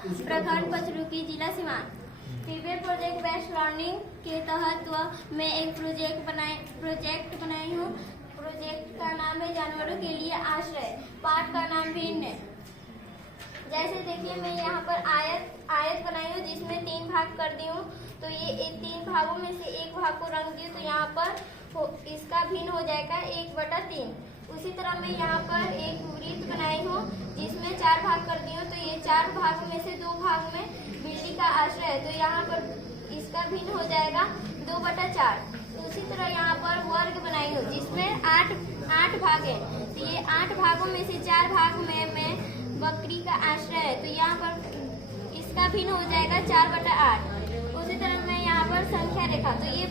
प्रखंड पचरुखी, जिला Siwan. Previous project based learning के तहत मैं एक प्रोजेक्ट बनाई हूँ। प्रोजेक्ट का नाम है जानवरों के लिए आश्रय। पाठ का नाम भिन्न। जैसे देखिए, मैं यहाँ पर आयत बनाई हूँ जिसमें 3 भाग कर दी हूँ। तो ये 3 भागों में से एक भाग को रंग दी, तो यहाँ पर इसका भिन्न हो जाएगा 1/3। उसी तरह मैं यहाँ पर एक वृत्त बनाई हूँ जिसमें 4 भाग कर दी हूँ। तो ये 4 भाग में से 2 भाग में बिल्ली का आश्रय है, तो यहाँ पर इसका भिन्न हो जाएगा 2/4। उसी तरह यहाँ पर वर्ग बनाई हूँ जिसमें 8 भाग है। तो ये 8 भागों में से 4 भाग में मैं बकरी का आश्रय है, तो यहाँ पर इसका भिन्न हो जाएगा 4/8। उसी तरह मैं यहाँ पर संख्या रेखा, तो ये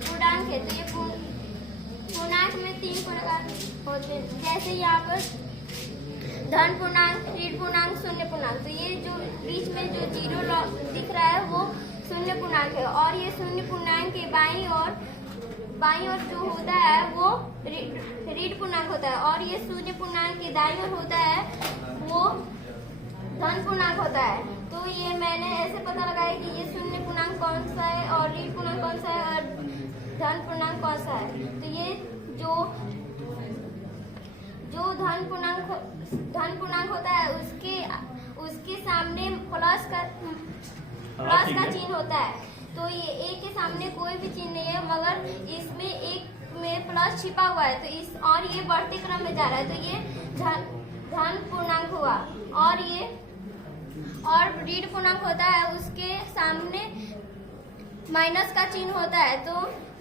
पूर्णांक है, तो ये पूर्णांक में 3 प्रकार होते हैं। जैसे यहाँ पर धन पूर्णांक, ऋण पूर्णांक, शून्य पूर्णांक। तो ये जो बीच में जो 0 दिख रहा है वो शून्य पूर्णांक है, और ये शून्य पूर्णांक के बाईं ओर जो होता है वो ऋण पूर्णांक होता है, और ये शून्य पूर्णांक के दाईं ओर होता है वो धन पूर्णांक होता है। तो ये मैंने ऐसे पता लगाया कि ये शून्य पूर्णांक कौन सा है और ऋण पूर्णांक कौन सा है और धन पूर्णांक कौन सा है। तो ये जो धन पूर्णांक होता है उसके सामने प्लस का चिन्ह होता है। तो ये एक के सामने कोई भी चिन्ह नहीं है, मगर इसमें एक में प्लस छिपा हुआ है, तो और ये बढ़ते क्रम में जा रहा है, तो ये धन पूर्णांक हुआ। और ऋण पूर्णांक होता है उसके सामने माइनस का चिन्ह होता है। तो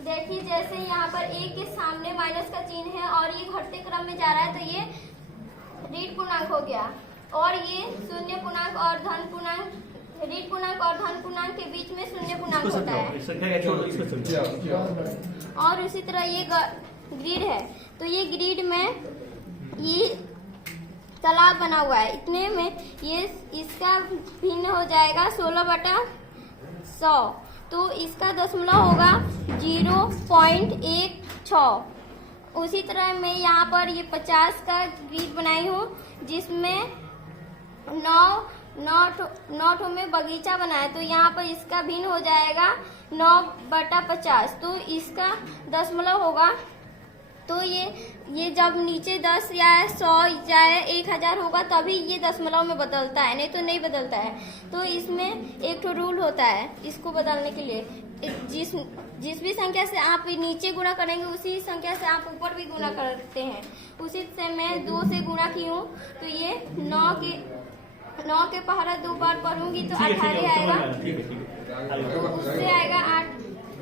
देखिए, जैसे यहाँ पर एक के सामने माइनस का चिन्ह है और ये घटते क्रम में जा रहा है, तो ये ऋण पूर्णांक हो गया। और ये शून्य पूर्णांक और धन पूर्णांक, ऋण पूर्णांक और धन पूर्णांक के बीच में शून्य पूर्णांक होता है। और उसी तरह ये ग्रिड है, तो ये ग्रिड में ये तालाब बना हुआ है, इतने में ये इसका भिन्न हो जाएगा 16/100। तो इसका दशमलव होगा 0.16। उसी तरह मैं यहाँ पर ये 50 का ग्रिड बनाई हूँ जिसमें 9 में बगीचा बना है, तो यहाँ पर इसका भिन्न हो जाएगा 9/50। तो इसका दशमलव होगा, तो ये जब नीचे 10 या 100 या 1000 होगा तभी ये दशमलव में बदलता है, नहीं तो नहीं बदलता है। तो इसमें एक तो रूल होता है इसको बदलने के लिए, जिस भी संख्या से आप नीचे गुणा करेंगे उसी संख्या से आप ऊपर भी गुणा करते हैं। उसी से मैं 2 से गुणा की हूँ, तो ये 9 के पहला 2 बार पढ़ूंगी तो 18 आएगा, उससे आएगा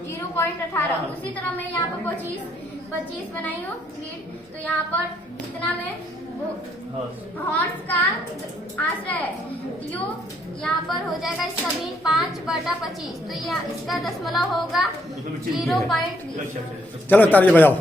0.18। उसी तरह मैं यहाँ पर 25 बनाई हूँ ग्रिड, तो यहाँ पर इतना में हॉर्स का आश्रय है, यहाँ पर हो जाएगा इसका भिन्न 5/25। तो इसका दशमलव होगा 0.20। चलो ताली बजाओ।